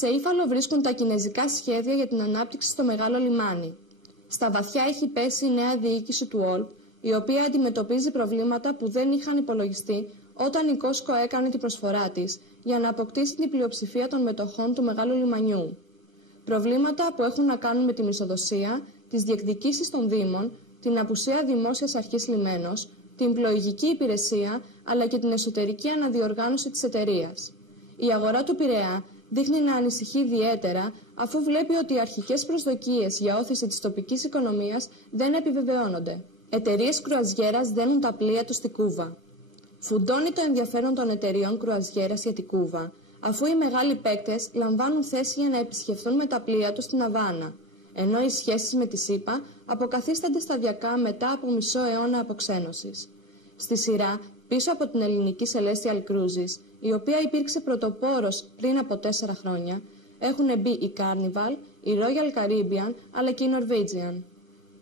Σε Ήφαλο βρίσκουν τα κινεζικά σχέδια για την ανάπτυξη στο μεγάλο λιμάνι. Στα βαθιά έχει πέσει η νέα διοίκηση του ΟΛΠ, η οποία αντιμετωπίζει προβλήματα που δεν είχαν υπολογιστεί όταν η Κόσκο έκανε την προσφορά της για να αποκτήσει την πλειοψηφία των μετοχών του μεγάλου λιμανιού. Προβλήματα που έχουν να κάνουν με τη μισοδοσία, τις διεκδικήσεις των δήμων, την απουσία δημόσιας αρχής λιμένος, την πλοηγική υπηρεσία αλλά και την εσωτερική αναδιοργάνωση της εταιρείας. Η αγορά του Πειραιά δείχνει να ανησυχεί ιδιαίτερα αφού βλέπει ότι οι αρχικές προσδοκίες για όθηση της τοπικής οικονομίας δεν επιβεβαιώνονται. Εταιρείες κρουαζιέρας δένουν τα πλοία τους στη Κούβα. Φουντώνει το ενδιαφέρον των εταιρείων κρουαζιέρας για την Κούβα, αφού οι μεγάλοι παίκτες λαμβάνουν θέση για να επισκεφθούν με τα πλοία τους στην Αβάνα, ενώ οι σχέσεις με τη ΣΥΠΑ αποκαθίστανται σταδιακά μετά από μισό αιώνα αποξένωσης. Στη σειρά, πίσω από την ελληνική Celestial Cruises, η οποία υπήρξε πρωτοπόρος πριν από 4 χρόνια, έχουν μπει η Carnival, η Royal Caribbean αλλά και η Norwegian.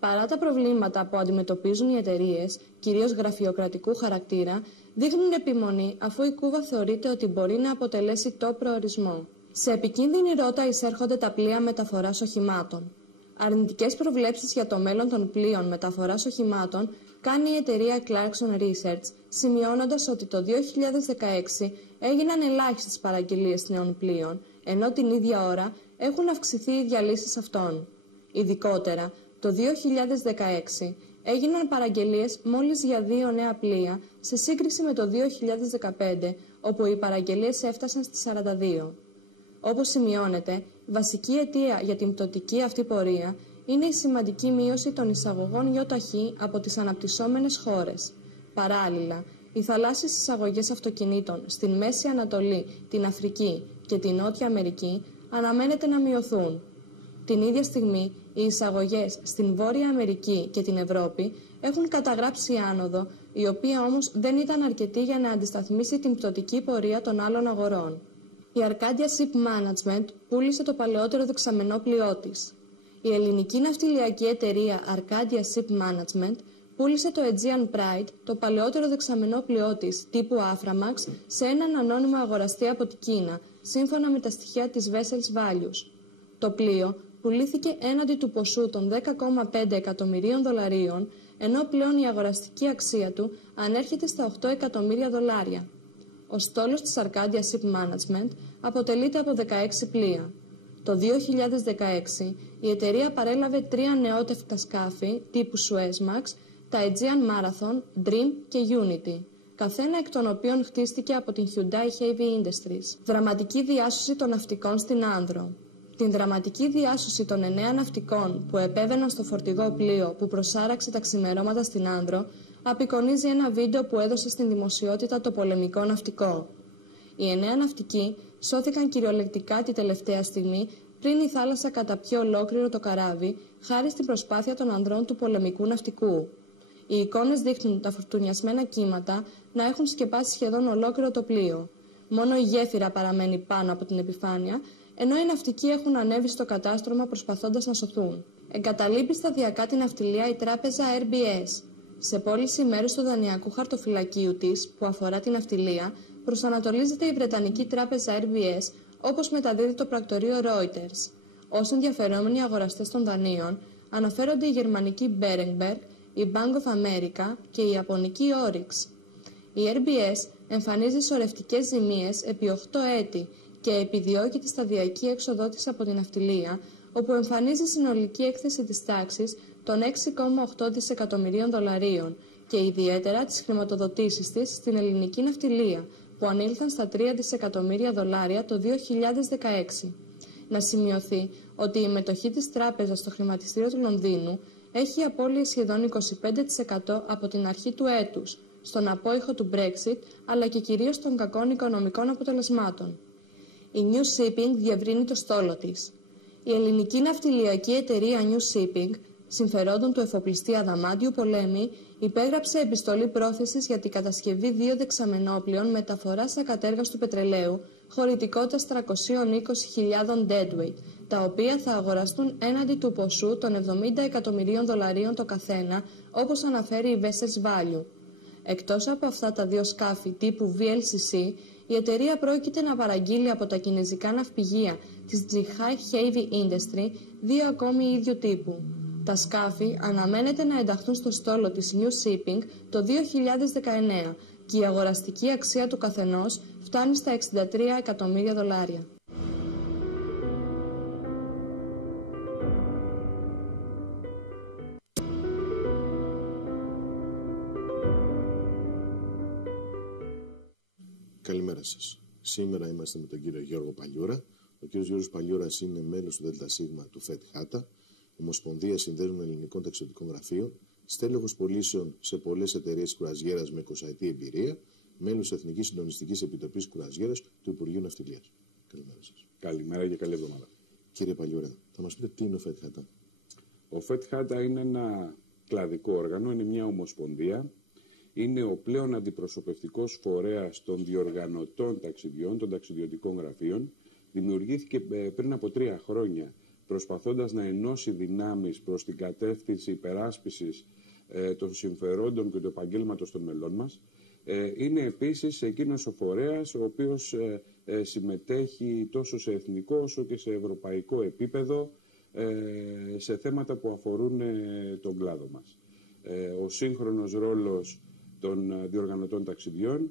Παρά τα προβλήματα που αντιμετωπίζουν οι εταιρείες, κυρίως γραφειοκρατικού χαρακτήρα, δείχνουν επιμονή αφού η Κούβα θεωρείται ότι μπορεί να αποτελέσει το προορισμό. Σε επικίνδυνη ρότα εισέρχονται τα πλοία μεταφοράς οχημάτων. Αρνητικές προβλέψεις για το μέλλον των πλοίων μεταφοράς οχημάτων κάνει η εταιρεία Clarkson Research, σημειώνοντας ότι το 2016 έγιναν ελάχιστες παραγγελίες νέων πλοίων, ενώ την ίδια ώρα έχουν αυξηθεί οι διαλύσεις αυτών. Ειδικότερα, το 2016 έγιναν παραγγελίες μόλις για 2 νέα πλοία, σε σύγκριση με το 2015, όπου οι παραγγελίες έφτασαν στις 42. Όπως σημειώνεται, βασική αιτία για την πτωτική αυτή πορεία είναι η σημαντική μείωση των εισαγωγών ΙΟΤΑΧ από τις αναπτυσσόμενες χώρες. Παράλληλα, οι θαλάσσιες εισαγωγές αυτοκινήτων στην Μέση Ανατολή, την Αφρική και την Νότια Αμερική αναμένεται να μειωθούν. Την ίδια στιγμή, οι εισαγωγές στην Βόρεια Αμερική και την Ευρώπη έχουν καταγράψει άνοδο, η οποία όμως δεν ήταν αρκετή για να αντισταθμίσει την πτωτική πορεία των άλλων αγορών. Η Arcadia Ship Management πούλησε το παλαιότερο δεξαμενό πλοίο της. Η ελληνική ναυτιλιακή εταιρεία Arcadia Ship Management πούλησε το Aegean Pride, το παλαιότερο δεξαμενό πλοίο της τύπου Aframax, σε έναν ανώνυμο αγοραστή από την Κίνα, σύμφωνα με τα στοιχεία της Vessels Values. Το πλοίο πουλήθηκε έναντι του ποσού των $10,5 εκατομμυρίων, ενώ πλέον η αγοραστική αξία του ανέρχεται στα $8 εκατομμύρια. Ο στόλος της Arcadia Ship Management αποτελείται από 16 πλοία. Το 2016 η εταιρεία παρέλαβε 3 νεότευκα σκάφη τύπου Suezmax, τα Aegean Marathon, Dream και Unity, καθένα εκ των οποίων χτίστηκε από την Hyundai Heavy Industries. Δραματική διάσωση των ναυτικών στην Άνδρο. Την δραματική διάσωση των 9 ναυτικών που επέβαιναν στο φορτηγό πλοίο που προσάραξε τα ξημερώματα στην Άνδρο απεικονίζει ένα βίντεο που έδωσε στην δημοσιότητα το πολεμικό ναυτικό. Οι 9 ναυτικοί σώθηκαν κυριολεκτικά τη τελευταία στιγμή πριν η θάλασσα καταπιεί ολόκληρο το καράβι, χάρη στην προσπάθεια των ανδρών του πολεμικού ναυτικού. Οι εικόνες δείχνουν τα φουρτουνιασμένα κύματα να έχουν σκεπάσει σχεδόν ολόκληρο το πλοίο. Μόνο η γέφυρα παραμένει πάνω από την επιφάνεια, ενώ οι ναυτικοί έχουν ανέβει στο κατάστρωμα προσπαθώντας να σωθούν. Εγκαταλείπει σταδιακά την ναυτιλία η τράπεζα RBS. Σε πώληση μέρους του δανειακού χαρτοφυλακίου της, που αφορά την ναυτιλία, προσανατολίζεται η Βρετανική τράπεζα RBS, όπως μεταδίδει το πρακτορείο Reuters. Ως ενδιαφερόμενοι αγοραστές των δανείων αναφέρονται η γερμανική Berenberg, η Bank of America και η ιαπωνική Orix. Η RBS εμφανίζει σωρευτικές ζημίες επί 8 έτη και επιδιώκει τη σταδιακή έξοδό της από την ναυτιλία, όπου εμφανίζει συνολική έκθεση της τάξης των $6,8 δισεκατομμυρίων και ιδιαίτερα τις χρηματοδοτήσεις της στην ελληνική ναυτιλία, που ανήλθαν στα $3 δισεκατομμύρια το 2016. Να σημειωθεί ότι η μετοχή της τράπεζας στο χρηματιστήριο του Λονδίνου έχει απώλειες σχεδόν 25% από την αρχή του έτους, στον απόϊχο του Brexit, αλλά και κυρίως των κακών οικονομικών αποτελεσμάτων. Η New Shipping διευρύνει το στόλο της. Η ελληνική ναυτιλιακή εταιρεία New Shipping, συμφερόντων του εφοπλιστή Αδαμάντιου Πολέμη, υπέγραψε επιστολή πρόθεσης για την κατασκευή 2 δεξαμενόπλοιων μεταφοράς ακατέργαστου πετρελαίου χωρητικότητας 320.000 deadweight, τα οποία θα αγοραστούν έναντι του ποσού των $70 εκατομμυρίων το καθένα, όπως αναφέρει η Vessels Value. Εκτός από αυτά τα 2 σκάφη τύπου VLCC, η εταιρεία πρόκειται να παραγγείλει από τα κινεζικά ναυπηγεία της Zhihai Heavy Industry 2 ακόμη ίδιου τύπου. Τα σκάφη αναμένεται να ενταχθούν στο στόλο της New Shipping το 2019 και η αγοραστική αξία του καθενός φτάνει στα $63 εκατομμύρια. Καλημέρα σας. Σήμερα είμαστε με τον κύριο Γιώργο Παλιούρα. Ο κύριος Γιώργος Παλιούρας είναι μέλος του ΔΣ του ΦΕΤΧΑΤΑ, Ομοσπονδία Συνδέσμων Ελληνικών Ταξιδιωτικών Γραφείων, στέλεχος πωλήσεων σε πολλές εταιρείες κουραζιέρας με 20ετή εμπειρία, μέλος Εθνικής Συντονιστικής Επιτροπής Κουραζιέρας του Υπουργείου Ναυτιλίας. Καλημέρα σας. Καλημέρα και καλή εβδομάδα. Κύριε Παλιούρα, θα μας πείτε τι είναι ο ΦΕΤΧΑΤΑ? Ο ΦΕΤΧΑΤΑ είναι ένα κλαδικό όργανο, είναι μια ομοσπονδία. Είναι ο πλέον αντιπροσωπευτικός φορέας των διοργανωτών ταξιδιών, των ταξιδιωτικών γραφείων. Δημιουργήθηκε πριν από 3 χρόνια, προσπαθώντας να ενώσει δυνάμεις προς την κατεύθυνση υπεράσπισης των συμφερόντων και του επαγγέλματος των μελών μας. Είναι επίσης εκείνος ο φορέας ο οποίος συμμετέχει τόσο σε εθνικό όσο και σε ευρωπαϊκό επίπεδο σε θέματα που αφορούν τον κλάδο μας. Ο σύγχρονος ρόλος των διοργανωτών ταξιδιών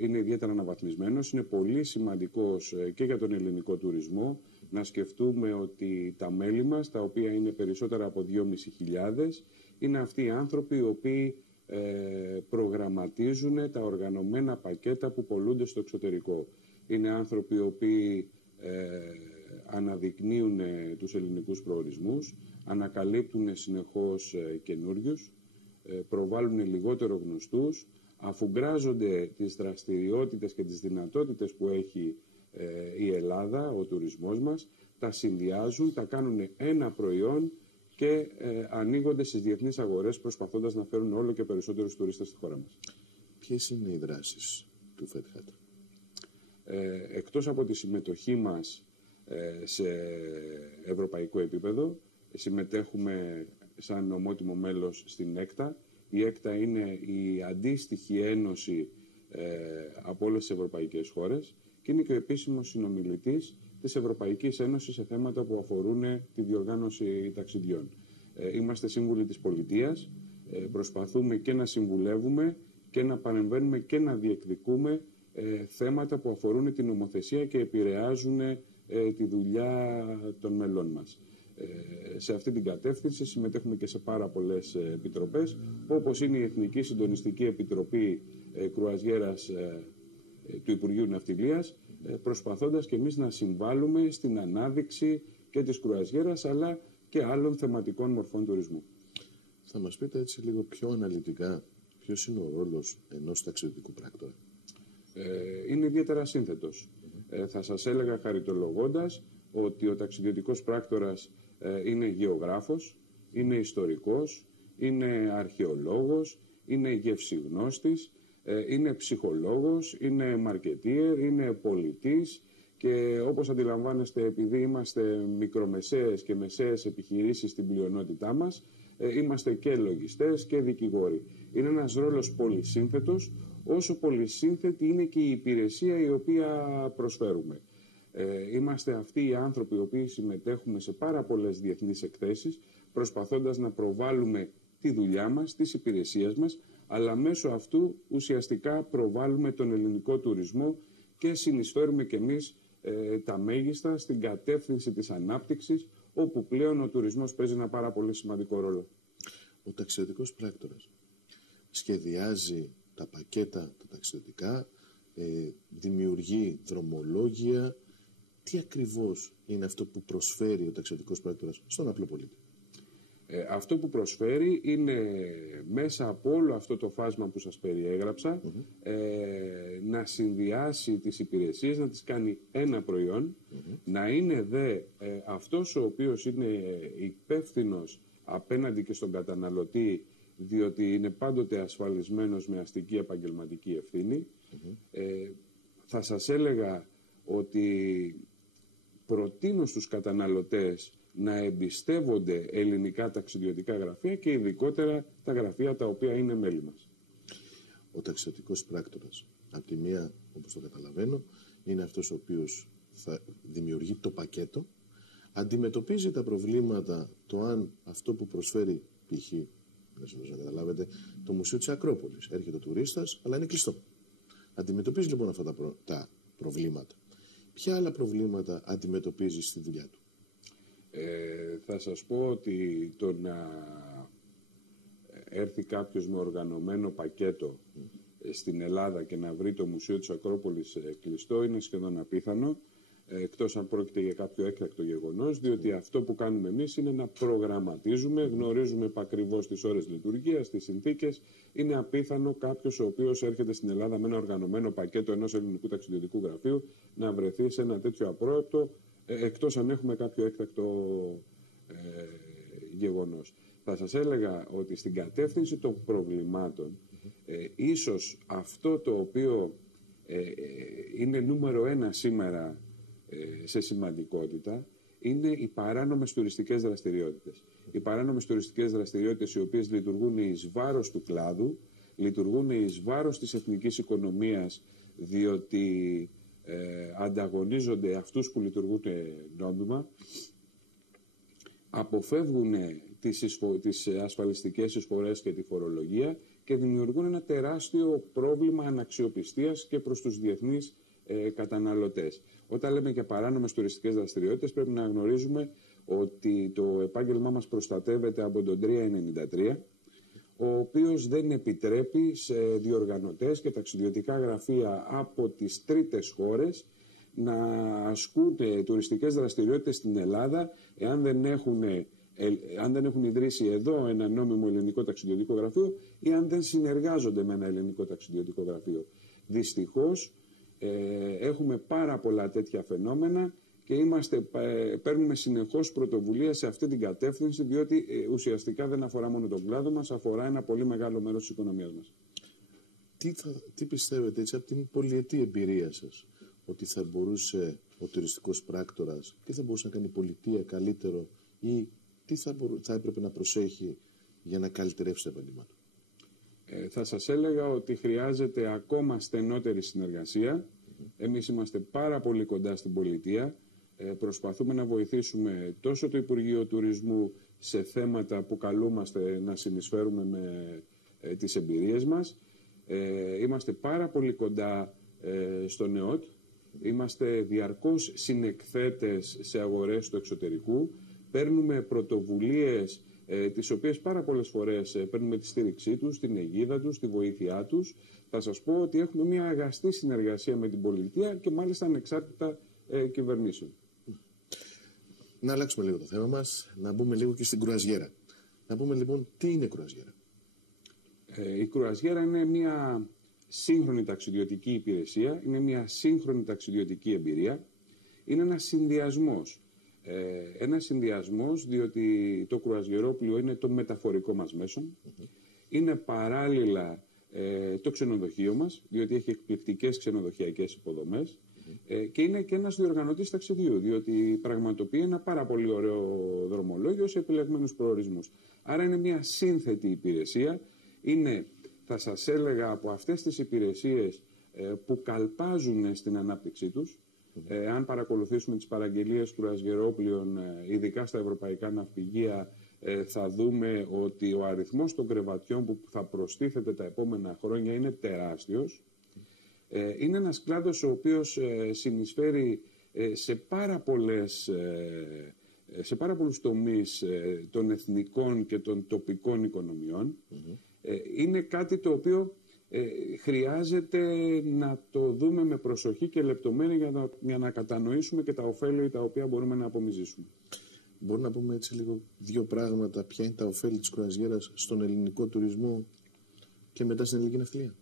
είναι ιδιαίτερα αναβαθμισμένος. Είναι πολύ σημαντικός και για τον ελληνικό τουρισμό. Να σκεφτούμε ότι τα μέλη μας, τα οποία είναι περισσότερα από 2.500, είναι αυτοί οι άνθρωποι οι οποίοι προγραμματίζουν τα οργανωμένα πακέτα που πωλούνται στο εξωτερικό. Είναι άνθρωποι οι οποίοι αναδεικνύουν τους ελληνικούς προορισμούς, ανακαλύπτουν συνεχώς καινούριους, προβάλλουν λιγότερο γνωστούς, αφουγκράζονται τις δραστηριότητες και τις δυνατότητες που έχει η Ελλάδα, ο τουρισμός μας, τα συνδυάζουν, τα κάνουν ένα προϊόν και ανοίγονται στις διεθνείς αγορές προσπαθώντας να φέρουν όλο και περισσότερους τουρίστες στη χώρα μας. Ποιες είναι οι δράσεις του ΦΕΤΧΑΤΑ? Εκτός από τη συμμετοχή μας σε ευρωπαϊκό επίπεδο, συμμετέχουμε σαν ομότιμο μέλος στην ΕΚΤΑ. Η ΕΚΤΑ είναι η αντίστοιχη ένωση από όλες τις ευρωπαϊκές χώρες και είναι και ο επίσημος συνομιλητής της Ευρωπαϊκής Ένωσης σε θέματα που αφορούν τη διοργάνωση ταξιδιών. Είμαστε σύμβουλοι της πολιτείας, προσπαθούμε και να συμβουλεύουμε και να παρεμβαίνουμε και να διεκδικούμε θέματα που αφορούν την νομοθεσία και επηρεάζουν τη δουλειά των μελών μας. Σε αυτή την κατεύθυνση συμμετέχουμε και σε πάρα πολλές επιτροπές, όπως είναι η Εθνική Συντονιστική Επιτροπή Κρουαζιέρας του Υπουργείου Ναυτιλίας, προσπαθώντας και εμείς να συμβάλλουμε στην ανάδειξη και της κρουαζιέρας αλλά και άλλων θεματικών μορφών τουρισμού. Θα μας πείτε έτσι λίγο πιο αναλυτικά ποιος είναι ο ρόλος ενός ταξιδιωτικού πράκτορα? Είναι ιδιαίτερα σύνθετος. Θα σας έλεγα χαριτολογώντας ότι ο ταξιδιωτικός πράκτορας είναι γεωγράφος, είναι ιστορικός, είναι αρχαιολόγος, είναι γευσιγνώστης, είναι ψυχολόγος, είναι μαρκετίερ, είναι πολιτής και όπως αντιλαμβάνεστε, επειδή είμαστε μικρομεσαίες και μεσαίες επιχειρήσεις στην πλειονότητά μας, είμαστε και λογιστές και δικηγόροι. Είναι ένας ρόλος πολυσύνθετος, όσο πολυσύνθετη είναι και η υπηρεσία η οποία προσφέρουμε. Είμαστε αυτοί οι άνθρωποι οι οποίοι συμμετέχουμε σε πάρα πολλές διεθνείς εκθέσεις, προσπαθώντας να προβάλλουμε τη δουλειά μας, τις υπηρεσίες μας, αλλά μέσω αυτού ουσιαστικά προβάλλουμε τον ελληνικό τουρισμό και συνεισφέρουμε κι εμείς τα μέγιστα στην κατεύθυνση της ανάπτυξης, όπου πλέον ο τουρισμός παίζει ένα πάρα πολύ σημαντικό ρόλο. Ο ταξιδιωτικός πράκτορας σχεδιάζει τα πακέτα τα ταξιδιωτικά, δημιουργεί δρομολόγια. Τι ακριβώς είναι αυτό που προσφέρει ο ταξιδιωτικός πράκτορας στον απλό πολίτη? Αυτό που προσφέρει είναι μέσα από όλο αυτό το φάσμα που σας περιέγραψα να συνδυάσει τις υπηρεσίες, να τις κάνει ένα προϊόν, να είναι δε αυτός ο οποίος είναι υπεύθυνος απέναντι και στον καταναλωτή, διότι είναι πάντοτε ασφαλισμένος με αστική επαγγελματική ευθύνη. Θα σας έλεγα ότι προτείνω στους καταναλωτές να εμπιστεύονται ελληνικά ταξιδιωτικά γραφεία και ειδικότερα τα γραφεία τα οποία είναι μέλη μας. Ο ταξιδιωτικός πράκτορας Από τη μία, όπως το καταλαβαίνω, είναι αυτός ο οποίος θα δημιουργεί το πακέτο, αντιμετωπίζει τα προβλήματα, το αν αυτό που προσφέρει π.χ. να καταλάβετε, το Μουσείο της Ακρόπολης. Έρχεται ο τουρίστας, αλλά είναι κλειστό. Αντιμετωπίζει λοιπόν αυτά τα προβλήματα. Ποια άλλα προβλήματα αντιμετωπίζει στη δουλειά του? Θα σας πω ότι το να έρθει κάποιος με οργανωμένο πακέτο στην Ελλάδα και να βρει το Μουσείο της Ακρόπολης κλειστό είναι σχεδόν απίθανο, εκτός αν πρόκειται για κάποιο έκτακτο γεγονός, διότι αυτό που κάνουμε εμείς είναι να προγραμματίζουμε, γνωρίζουμε επακριβώς τις ώρες λειτουργίας, τις συνθήκες. Είναι απίθανο κάποιος ο οποίος έρχεται στην Ελλάδα με ένα οργανωμένο πακέτο ενός ελληνικού ταξιδιωτικού γραφείου να βρεθεί σε ένα τέτοιο απρόεπτο, εκτός αν έχουμε κάποιο έκτακτο γεγονός. Θα σας έλεγα ότι στην κατεύθυνση των προβλημάτων, ίσως αυτό το οποίο είναι νούμερο 1 σήμερα σε σημαντικότητα είναι οι παράνομες τουριστικές δραστηριότητες. Οι παράνομες τουριστικές δραστηριότητες οι οποίες λειτουργούν εις βάρος του κλάδου, λειτουργούν εις βάρος της εθνικής οικονομίας, διότι ανταγωνίζονται αυτούς που λειτουργούν νόμιμα, αποφεύγουν τις ασφαλιστικές εισφορές και τη φορολογία και δημιουργούν ένα τεράστιο πρόβλημα αναξιοπιστίας και προς τους διεθνείς καταναλωτές. Όταν λέμε για παράνομες τουριστικές δραστηριότητες, πρέπει να γνωρίζουμε ότι το επάγγελμά μας προστατεύεται από τον 393, ο οποίος δεν επιτρέπει σε διοργανωτές και ταξιδιωτικά γραφεία από τις τρίτες χώρες να ασκούν τουριστικές δραστηριότητες στην Ελλάδα εάν δεν έχουν ιδρύσει εδώ ένα νόμιμο ελληνικό ταξιδιωτικό γραφείο ή αν δεν συνεργάζονται με ένα ελληνικό ταξιδιωτικό γραφείο. Δυστυχώς έχουμε πάρα πολλά τέτοια φαινόμενα και παίρνουμε συνεχώς πρωτοβουλία σε αυτή την κατεύθυνση, διότι ουσιαστικά δεν αφορά μόνο τον κλάδο μας, αφορά ένα πολύ μεγάλο μέρος της οικονομίας μας. Τι πιστεύετε έτσι από την πολυετή εμπειρία σας, ότι θα μπορούσε ο τουριστικός πράκτορας, τι θα μπορούσε να κάνει η πολιτεία καλύτερο ή τι θα έπρεπε να προσέχει για να καλυτερεύσει το επάγγελμά του? Θα σας έλεγα ότι χρειάζεται ακόμα στενότερη συνεργασία. Εμείς είμαστε πάρα πολύ κοντά στην πολιτεία. Προσπαθούμε να βοηθήσουμε τόσο το Υπουργείο Τουρισμού σε θέματα που καλούμαστε να συνεισφέρουμε με τις εμπειρίες μας. Είμαστε πάρα πολύ κοντά στον ΕΟΤ. Είμαστε διαρκώς συνεκθέτες σε αγορές του εξωτερικού. Παίρνουμε πρωτοβουλίες τις οποίες πάρα πολλές φορές παίρνουμε τη στήριξή τους, την αιγίδα τους, τη βοήθειά τους. Θα σας πω ότι έχουμε μια αγαστή συνεργασία με την πολιτεία και μάλιστα ανεξάρτητα κυβερνήσεων. Να αλλάξουμε λίγο το θέμα μας, να μπούμε λίγο και στην κρουαζιέρα. Να πούμε λοιπόν τι είναι κρουαζιέρα. Η κρουαζιέρα είναι μια σύγχρονη ταξιδιωτική υπηρεσία, είναι μια σύγχρονη ταξιδιωτική εμπειρία, είναι ένας συνδυασμός. Ένας συνδυασμός διότι το κρουαζιερόπλοιο είναι το μεταφορικό μας μέσο, είναι παράλληλα το ξενοδοχείο μας, διότι έχει εκπληκτικές ξενοδοχειακές υποδομές, και είναι και ένας διοργανωτής ταξιδιού, διότι πραγματοποιεί ένα πάρα πολύ ωραίο δρομολόγιο σε επιλεγμένους προορισμούς. Άρα είναι μια σύνθετη υπηρεσία, είναι, θα σας έλεγα, από αυτές τις υπηρεσίες που καλπάζουν στην ανάπτυξή τους. Αν παρακολουθήσουμε τις παραγγελίες κρουαζιερόπλοιων, ειδικά στα ευρωπαϊκά ναυπηγεία, θα δούμε ότι ο αριθμός των κρεβατιών που θα προστίθεται τα επόμενα χρόνια είναι τεράστιος. Είναι ένας κλάδος ο οποίος συνεισφέρει σε πάρα πολλούς τομείς των εθνικών και των τοπικών οικονομιών. Είναι κάτι το οποίο χρειάζεται να το δούμε με προσοχή και λεπτομέρεια για να κατανοήσουμε και τα ωφέλη τα οποία μπορούμε να απομυζήσουμε. Μπορούμε να πούμε έτσι λίγο δύο πράγματα. Ποια είναι τα ωφέλη της κρουαζιέρας στον ελληνικό τουρισμό και μετά στην ελληνική ναυτιλία?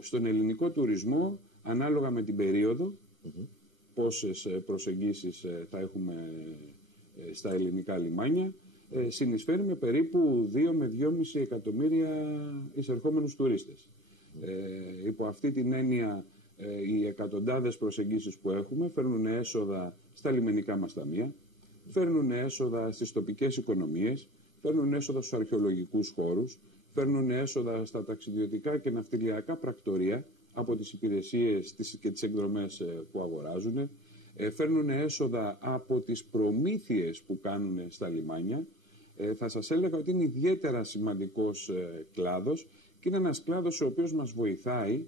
Στον ελληνικό τουρισμό, ανάλογα με την περίοδο, πόσες προσεγγίσεις θα έχουμε στα ελληνικά λιμάνια, συνεισφέρει με περίπου 2 με 2,5 εκατομμύρια εισερχόμενους τουρίστες. Υπό αυτή την έννοια, οι εκατοντάδες προσεγγίσεις που έχουμε φέρνουν έσοδα στα λιμενικά μας ταμεία, φέρνουν έσοδα στις τοπικές οικονομίες, φέρνουν έσοδα στους αρχαιολογικούς χώρους, φέρνουν έσοδα στα ταξιδιωτικά και ναυτιλιακά πρακτορεία από τις υπηρεσίες και τις εκδρομές που αγοράζουν, φέρνουν έσοδα από τις προμήθειες που κάνουν στα λιμάνια. Θα σας έλεγα ότι είναι ιδιαίτερα σημαντικός κλάδος και είναι ένας κλάδος ο οποίος μας βοηθάει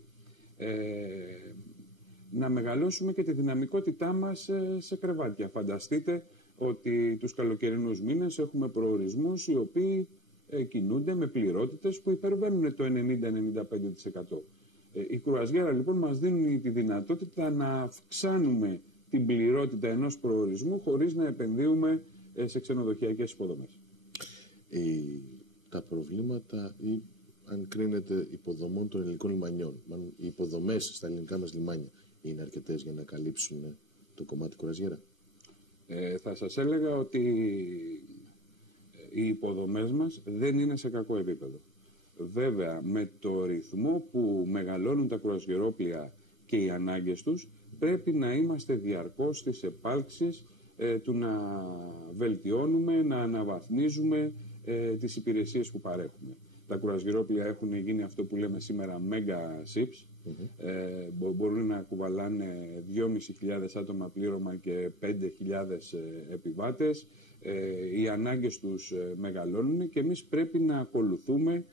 να μεγαλώσουμε και τη δυναμικότητά μας σε κρεβάτια. Φανταστείτε ότι τους καλοκαιρινούς μήνες έχουμε προορισμούς οι οποίοι κινούνται με πληρότητες που υπερβαίνουν το 90-95%. Η κρουαζιέρα λοιπόν μας δίνει τη δυνατότητα να αυξάνουμε την πληρότητα ενός προορισμού χωρίς να επενδύουμε σε ξενοδοχειακές υποδομές. Τα προβλήματα ή αν κρίνεται υποδομών των ελληνικών λιμανιών, οι υποδομές στα ελληνικά μας λιμάνια είναι αρκετές για να καλύψουν το κομμάτι κρουαζιέρα? Θα σας έλεγα ότι οι υποδομές μας δεν είναι σε κακό επίπεδο. Βέβαια, με το ρυθμό που μεγαλώνουν τα κρουαζιερόπλοια και οι ανάγκες τους, πρέπει να είμαστε διαρκώς στις επάλξεις του να βελτιώνουμε, να αναβαθμίζουμε τις υπηρεσίες που παρέχουμε. Τα κρουαζιερόπλοια έχουν γίνει αυτό που λέμε σήμερα mega ships. Μπορούν να κουβαλάνε 2.500 άτομα πλήρωμα και 5.000 επιβάτες. Οι ανάγκες τους μεγαλώνουν και εμείς πρέπει να ακολουθούμε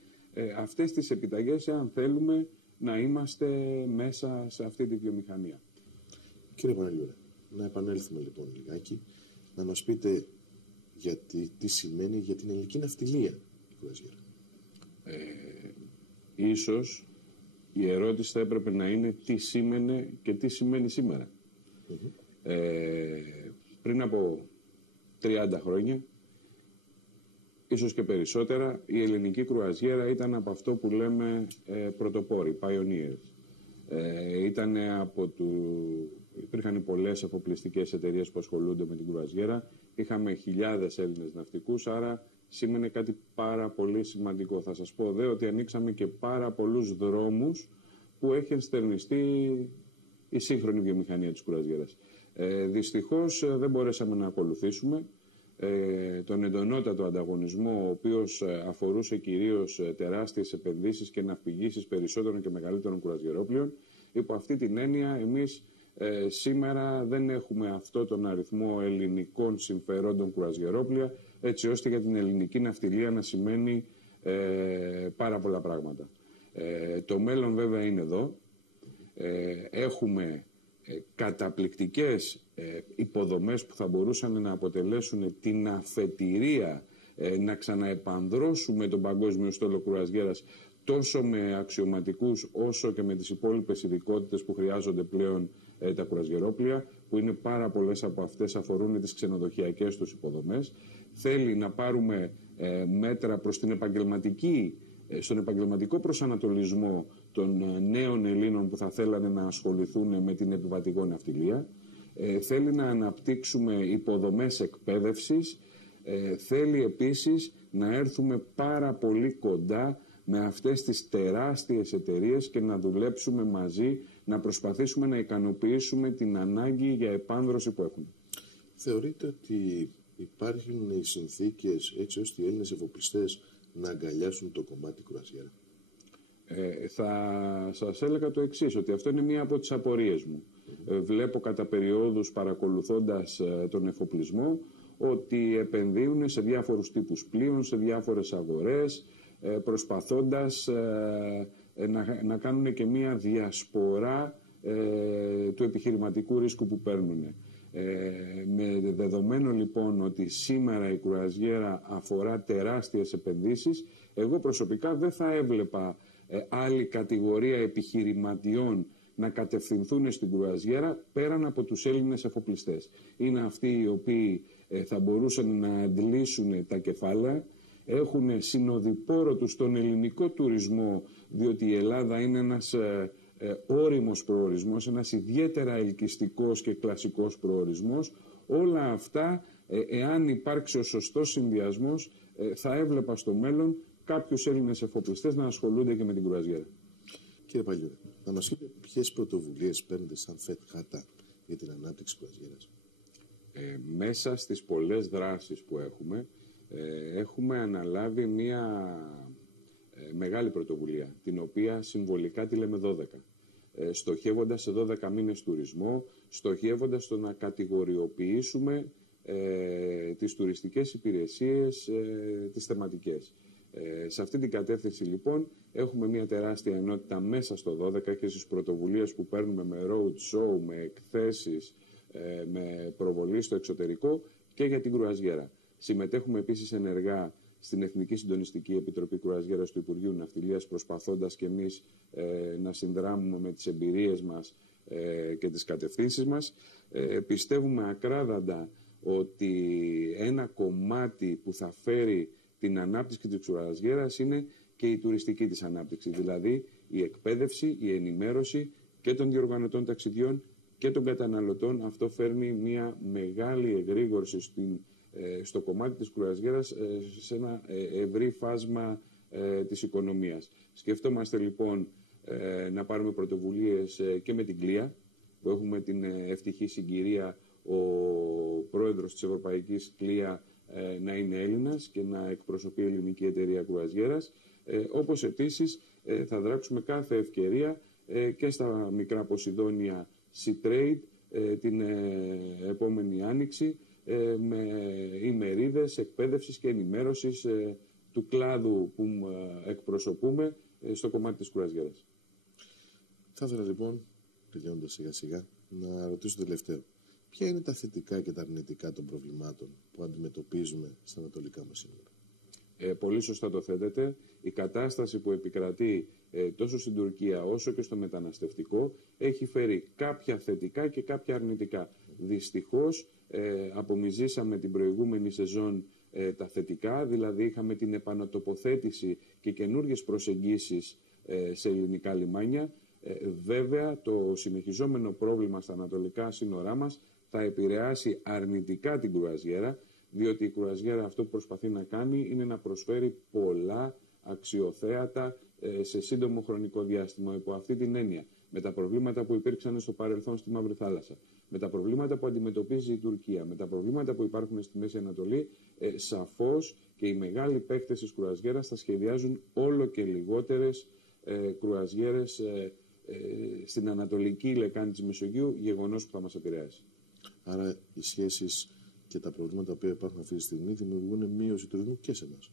αυτές τις επιταγές αν θέλουμε να είμαστε μέσα σε αυτή τη βιομηχανία. Κύριε Παναγιώτα, να επανέλθουμε λοιπόν λιγάκι, να μας πείτε τι σημαίνει για την ελληνική ναυτιλία η κρουαζιέρα. Ίσως η ερώτηση θα έπρεπε να είναι τι σήμαινε και τι σημαίνει σήμερα. Πριν από 30 χρόνια, ίσως και περισσότερα, η ελληνική κρουαζιέρα ήταν από αυτό που λέμε πρωτοπόροι, pioneers. Υπήρχαν πολλές αφοπλιστικές εταιρείες που ασχολούνται με την κρουαζιέρα. Είχαμε χιλιάδες Έλληνες ναυτικούς, άρα σήμαινε κάτι πάρα πολύ σημαντικό. Θα σας πω ότι ανοίξαμε και πάρα πολλούς δρόμους που έχει ενστερνιστεί η σύγχρονη βιομηχανία της κρουαζιέρας. Δυστυχώς δεν μπορέσαμε να ακολουθήσουμε τον εντονότατο ανταγωνισμό, ο οποίος αφορούσε κυρίως τεράστιες επενδύσεις και ναυπηγήσεις περισσότερων και μεγαλύτερων κρουαζιερόπλοιων. Υπό αυτή την έννοια εμείς σήμερα δεν έχουμε αυτό τον αριθμό ελληνικών συμφερόντων κρουαζιερόπλοια, έτσι ώστε για την ελληνική ναυτιλία να σημαίνει πάρα πολλά πράγματα. Το μέλλον βέβαια είναι εδώ. Έχουμε καταπληκτικές υποδομές που θα μπορούσαν να αποτελέσουν την αφετηρία να ξαναεπανδρώσουμε τον παγκόσμιο στόλο κρουαζιέρας τόσο με αξιωματικούς όσο και με τις υπόλοιπες ειδικότητες που χρειάζονται πλέον τα κρουαζιερόπλοια, που είναι πάρα πολλές από αυτές αφορούν τις ξενοδοχειακές τους υποδομές. Θέλει να πάρουμε μέτρα προς στον επαγγελματικό προσανατολισμό των νέων Ελλήνων που θα θέλανε να ασχοληθούν με την επιβατική ναυτιλία. Θέλει να αναπτύξουμε υποδομές εκπαίδευσης. Θέλει επίσης να έρθουμε πάρα πολύ κοντά με αυτές τις τεράστιες εταιρείες και να δουλέψουμε μαζί, να προσπαθήσουμε να ικανοποιήσουμε την ανάγκη για επάνδρωση που έχουμε. Θεωρείτε ότι υπάρχουν οι συνθήκες έτσι ώστε οι Έλληνες εφοπλιστές να αγκαλιάσουν το κομμάτι κρουαζιέρα? Θα σας έλεγα το εξής, ότι αυτό είναι μία από τις απορίες μου. Βλέπω κατά περιόδους, παρακολουθώντας τον εφοπλισμό, ότι επενδύουν σε διάφορους τύπους πλοίων, σε διάφορες αγορές, προσπαθώντας να κάνουν και μία διασπορά του επιχειρηματικού ρίσκου που παίρνουν. Με δεδομένο λοιπόν ότι σήμερα η κρουαζιέρα αφορά τεράστιες επενδύσεις, εγώ προσωπικά δεν θα έβλεπα άλλη κατηγορία επιχειρηματιών να κατευθυνθούν στην κρουαζιέρα πέραν από τους Έλληνες εφοπλιστές. Είναι αυτοί οι οποίοι θα μπορούσαν να αντλήσουν τα κεφάλαια, έχουν συνοδοιπόρο τους τον ελληνικό τουρισμό, διότι η Ελλάδα είναι ένας όριμος προορισμός, ένας ιδιαίτερα ελκυστικός και κλασικός προορισμός. Όλα αυτά, εάν υπάρξει ο σωστός συνδυασμός, θα έβλεπα στο μέλλον κάποιους Έλληνες εφοπλιστές να ασχολούνται και με την κρουαζιέρα. Κύριε Παλιούρα, να μας πείτε ποιες πρωτοβουλίες παίρνετε σαν ΦΕΤ-ΧΑΤΑ για την ανάπτυξη κρουαζιέρας? Μέσα στις πολλές δράσεις που έχουμε αναλάβει μία μεγάλη πρωτοβουλία, την οποία συμβολικά τη λέμε 12. Στοχεύοντας σε 12 μήνες τουρισμό, στοχεύοντας στο να κατηγοριοποιήσουμε τις τουριστικές υπηρεσίες, τις θεματικές. Σε αυτή την κατεύθυνση λοιπόν έχουμε μια τεράστια ενότητα μέσα στο 12 και στις πρωτοβουλίες που παίρνουμε με road show, με εκθέσεις, με προβολή στο εξωτερικό και για την κρουαζιέρα. Συμμετέχουμε επίσης ενεργά στην Εθνική Συντονιστική Επιτροπή Κρουαζιέρας του Υπουργείου Ναυτιλίας, προσπαθώντας και εμείς να συνδράμουμε με τις εμπειρίες μας και τις κατευθύνσεις μας. Πιστεύουμε ακράδαντα ότι ένα κομμάτι που θα φέρει την ανάπτυξη της κρουαζιέρας είναι και η τουριστική της ανάπτυξη, δηλαδή η εκπαίδευση, η ενημέρωση και των διοργανωτών ταξιδιών και των καταναλωτών. Αυτό φέρνει μια μεγάλη εγρήγορση στο κομμάτι της κρουαζιέρας σε ένα ευρύ φάσμα της οικονομίας. Σκεφτόμαστε λοιπόν να πάρουμε πρωτοβουλίες και με την Κλία, που έχουμε την ευτυχή συγκυρία ο πρόεδρος της Ευρωπαϊκής Κλία να είναι Έλληνας και να εκπροσωπεί ελληνική εταιρεία κρουαζιέρας, όπως επίσης θα δράξουμε κάθε ευκαιρία και στα μικρά Ποσειδόνια Sea Trade την επόμενη άνοιξη, με ημερίδες εκπαίδευσης και ενημέρωσης του κλάδου που εκπροσωπούμε στο κομμάτι της κρουαζιέρας. Θα ήθελα λοιπόν, τελειώνοντας σιγά σιγά, να ρωτήσω το τελευταίο. Ποια είναι τα θετικά και τα αρνητικά των προβλημάτων που αντιμετωπίζουμε στα ανατολικά μας σύνορα? Πολύ σωστά το θέτετε. Η κατάσταση που επικρατεί τόσο στην Τουρκία όσο και στο μεταναστευτικό έχει φέρει κάποια θετικά και κάποια αρνητικά. Δυστυχώς απομυζήσαμε την προηγούμενη σεζόν τα θετικά, δηλαδή είχαμε την επανατοποθέτηση και καινούργιες προσεγγίσεις σε ελληνικά λιμάνια. Βέβαια, το συνεχιζόμενο πρόβλημα στα ανατολικά σύνορά μας θα επηρεάσει αρνητικά την κρουαζιέρα, διότι η κρουαζιέρα αυτό που προσπαθεί να κάνει είναι να προσφέρει πολλά αξιοθέατα σε σύντομο χρονικό διάστημα. Υπό αυτή την έννοια, με τα προβλήματα που υπήρξαν στο παρελθόν στη Μαύρη Θάλασσα, με τα προβλήματα που αντιμετωπίζει η Τουρκία, με τα προβλήματα που υπάρχουν στη Μέση Ανατολή, σαφώς και οι μεγάλοι παίκτες της κρουαζιέρας θα σχεδιάζουν όλο και λιγότερες κρουαζιέρες στην ανατολική λεκάνη της Μεσογείου, γεγονός που θα μας επηρεάσει. Άρα οι σχέσεις και τα προβλήματα που υπάρχουν αυτή τη στιγμή δημιουργούν μείωση τουρισμού και σε εμάς.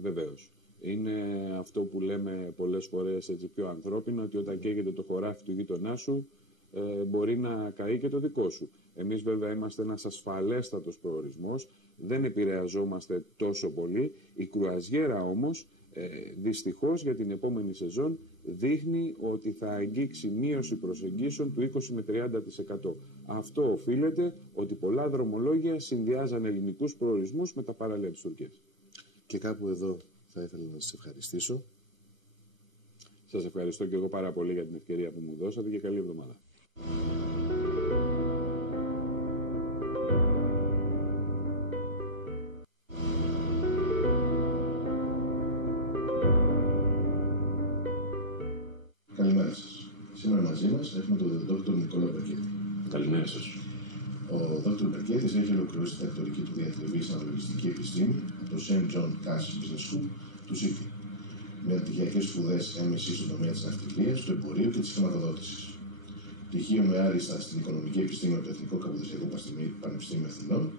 Βεβαίως. Είναι αυτό που λέμε πολλές φορές έτσι πιο ανθρώπινο, ότι όταν καίγεται το χωράφι του γείτονά σου, μπορεί να καεί και το δικό σου. Εμείς βέβαια είμαστε ένας ασφαλέστατος προορισμός, δεν επηρεαζόμαστε τόσο πολύ. Η κρουαζιέρα όμως, δυστυχώς για την επόμενη σεζόν, δείχνει ότι θα αγγίξει μείωση προσεγγίσεων του 20 με 30%. Αυτό οφείλεται ότι πολλά δρομολόγια συνδυάζαν ελληνικούς προορισμούς με τα παραλία της Τουρκίας. Και κάπου εδώ θα ήθελα να σας ευχαριστήσω. Σας ευχαριστώ και εγώ πάρα πολύ για την ευκαιρία που μου δώσατε και καλή εβδομάδα. Καλημέρα σας. Σήμερα μαζί μας έχουμε τον Δ. Νικόλα Μπερκέτη. Καλημέρα σας. Ο Δ. Μπερκέτης έχει ολοκληρώσει τη διδακτορική του διατριβή στην ανθρωπιστική επιστήμη από το St. John Cass Business School του City, με αντικειακές σπουδές MSc στον τομέα της ναυτιλίας, του εμπορίου και της χρηματοδότησης. Πτυχίο με άριστα στην οικονομική επιστήμη από το Εθνικό Καποδιστριακό Πανεπιστήμιο Αθηνών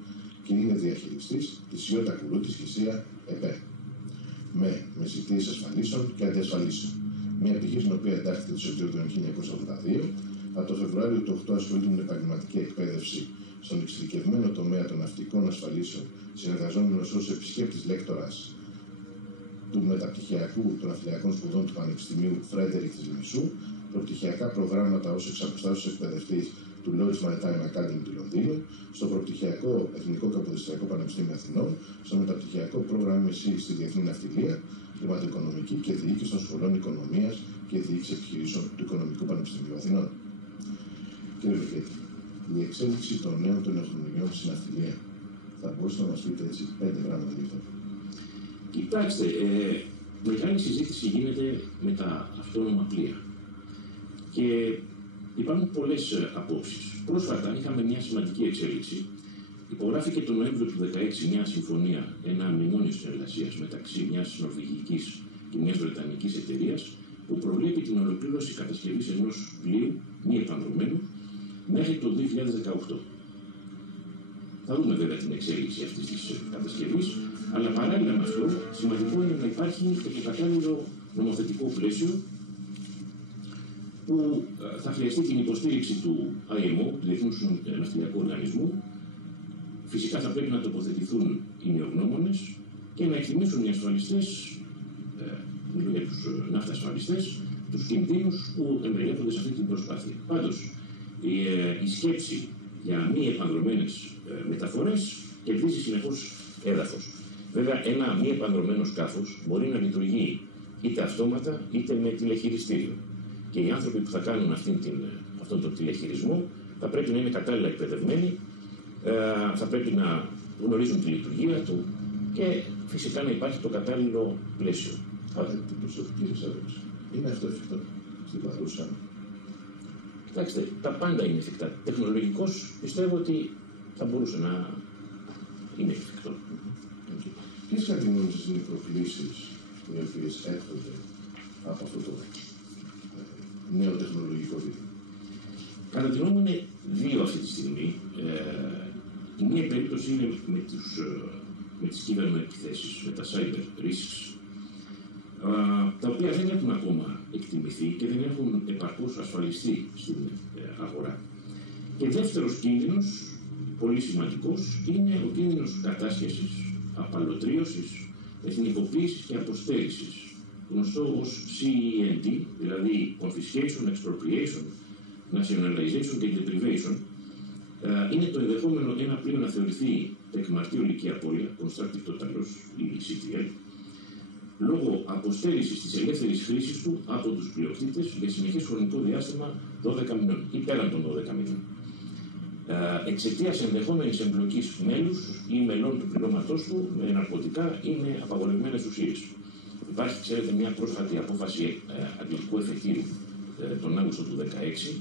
και είναι διαχειριστής της ΙΟΤΑ Κουλούτης και ΣΥΑ ΕΠΕ, με ζητήσεις ασφαλίσεων και αντιασφαλίσεων. Μια πτυχή στην οποία εντάχθηκε το Σεπτέμβριο του 1982. Από το Φεβρουάριο του 2008 ασχολείται με την επαγγελματική εκπαίδευση στον εξειδικευμένο τομέα των ναυτικών ασφαλίσεων, συνεργαζόμενος ως επισκέπτης λέκτορας του μεταπτυχιακού των ναυτιλιακών σπουδών του Πανεπιστημίου Φρέντερικ της Λεμεσού, προπτυχιακά προγράμματα ως εξαποστάσεως εκπαιδευτής του Lloyds Maritime Academy του Λονδίνου, στο προπτυχιακό Εθνικό Καποδιστριακό Πανεπιστήμιο Αθηνών, στο μεταπτυχιακό πρόγραμμα MSc στη Διεθνή Ναυτιλία, Χρηματοοικονομική και Διοίκηση των Σχολών Οικονομίας και Διοίκηση Επιχειρήσεων του Οικονομικού Πανεπιστημίου Αθηνών. Κύριε Μπερκέτη, η εξέλιξη των νέων των εχθρονομιών στην ναυτιλία, θα μπορούσατε να μας πείτε έτσι 5 γράμματα γι' αυτό? Κοιτάξτε, μεγάλη συζήτηση γίνεται με τα αυτόνομα πλοία. Και υπάρχουν πολλές απόψεις. Πρόσφατα είχαμε μια σημαντική εξέλιξη. Υπογράφηκε τον Νοέμβριο του 2016 μια συμφωνία, ένα μνημόνιο συνεργασίας μεταξύ μιας νορβηγικής και μιας βρετανικής εταιρείας που προβλέπει την ολοκλήρωση κατασκευής ενός πλοίου μη επανδρωμένου μέχρι το 2018. Θα δούμε βέβαια την εξέλιξη αυτής της κατασκευής, αλλά παράλληλα με αυτό σημαντικό είναι να υπάρχει και το κατάλληλο νομοθετικό πλαίσιο που θα χρειαστεί την υποστήριξη του IMO, του Διεθνούς Ναυτιλιακού Οργανισμού. Φυσικά θα πρέπει να τοποθετηθούν οι νεογνώμονες και να εκτιμήσουν οι ασφαλιστές, μιλούμε για τους ναυτασφαλιστές, τους κινδύνους που εμπεριέχονται σε αυτή την προσπάθεια. Πάντως, η σκέψη για μη επανδρωμένες μεταφορές κερδίζει συνεχώς έδαφος. Βέβαια, ένα μη επανδρωμένο σκάφος μπορεί να λειτουργεί είτε αυτόματα είτε με τηλεχειριστήριο. Και οι άνθρωποι που θα κάνουν αυτόν τον τηλεχειρισμό θα πρέπει να είναι κατάλληλα εκπαιδευμένοι, θα πρέπει να γνωρίζουν τη λειτουργία του και φυσικά να υπάρχει το κατάλληλο πλαίσιο. Πάτε την προσωπική σας ερώτηση. Είναι αυτό εφικτό στην παρούσα? Κοιτάξτε, τα πάντα είναι εφικτά. Τεχνολογικώς πιστεύω ότι θα μπορούσε να είναι εφικτό. Ποιες κατά τη γνώμη σας είναι οι προκλήσεις οι οποίες έρχονται από αυτό το νέο τεχνολογικό βήμα? Κατά τη γνώμη μου είναι δύο αυτή τη στιγμή. Η μία περίπτωση είναι με τις κυβερνοεπιθέσεις, με τα cyber risks, τα οποία δεν έχουν ακόμα εκτιμηθεί και δεν έχουν επαρκώς ασφαλιστεί στην αγορά. Και δεύτερος κίνδυνος, πολύ σημαντικός, είναι ο κίνδυνος κατάσχεσης, απαλωτρίωσης, εθνικοποίησης και αποστέρησης, γνωστό ως CENT, δηλαδή Confiscation, Expropriation, Nationalization και Deprivation. Είναι το ενδεχόμενο ένα πλοίο να θεωρηθεί τεκμαρτή ολική απώλεια, Constructive Total Loss ή CTL, λόγω αποστέρησης της ελεύθερης χρήσης του από τους πλειοκτήτες για συνεχές χρονικό διάστημα 12 μηνών ή πέραν των 12 μηνών. Εξαιτίας ενδεχόμενης εμπλοκής μέλους ή μελών του πληρώματός του με ναρκωτικά ή με απαγορευμένες ουσίες. Υπάρχει, ξέρετε, μια πρόσφατη απόφαση αγγλικού εφετείου τον Αύγουστο του 2016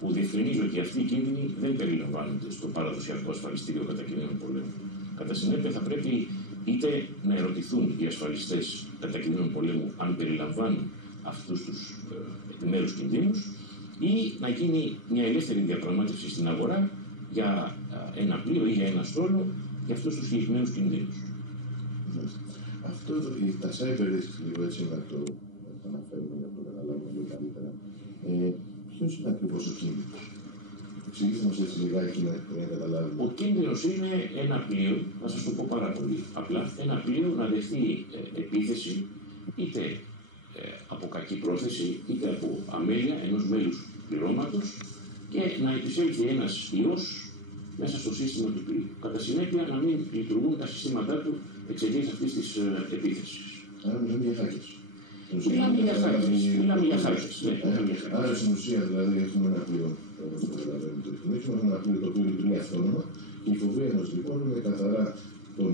που διευκρινίζει ότι αυτοί οι κίνδυνοι δεν περιλαμβάνονται στο παραδοσιακό ασφαλιστήριο κατά κινδύνων πολέμου. Κατά συνέπεια, θα πρέπει είτε να ερωτηθούν οι ασφαλιστές κατά κινδύνων πολέμου αν περιλαμβάνουν αυτούς τους επιμέρους κινδύνους, ή να γίνει μια ελεύθερη διαπραγμάτευση στην αγορά για ένα πλοίο ή για ένα στόλο για αυτούς τους συγκεκριμένους κινδύνους. Αυτό, τα cyber risks, λίγο έτσι να το αναφέρουμε για να το καταλάβουμε λίγο καλύτερα. Ποιος είναι ακριβώς ο κίνδυνος? Εξηγήστε μας έτσι λιγάκι να καταλάβουμε. Ο κίνδυνος είναι ένα πλοίο, θα σας το πω πάρα πολύ απλά, ένα πλοίο να δεχτεί επίθεση είτε από κακή πρόθεση είτε από αμέλεια ενός μέλους πληρώματος και να επισέλθει ένας ιός μέσα στο σύστημα του πλοίου. Κατά συνέπεια να μην λειτουργούν τα συστήματά του εξαιτίας αυτής της επίθεσης. Άρα μιλάμε για hackers. Μιλάμε για hackers. Άρα στην ουσία δηλαδή έχουμε ένα πλοίο, όπως το καταλαβαίνουμε το ρυθμίσιο, έχουμε ένα πλοίο το οποίο λειτουργεί αυτόνομα και η φοβία μας λοιπόν είναι καθαρά των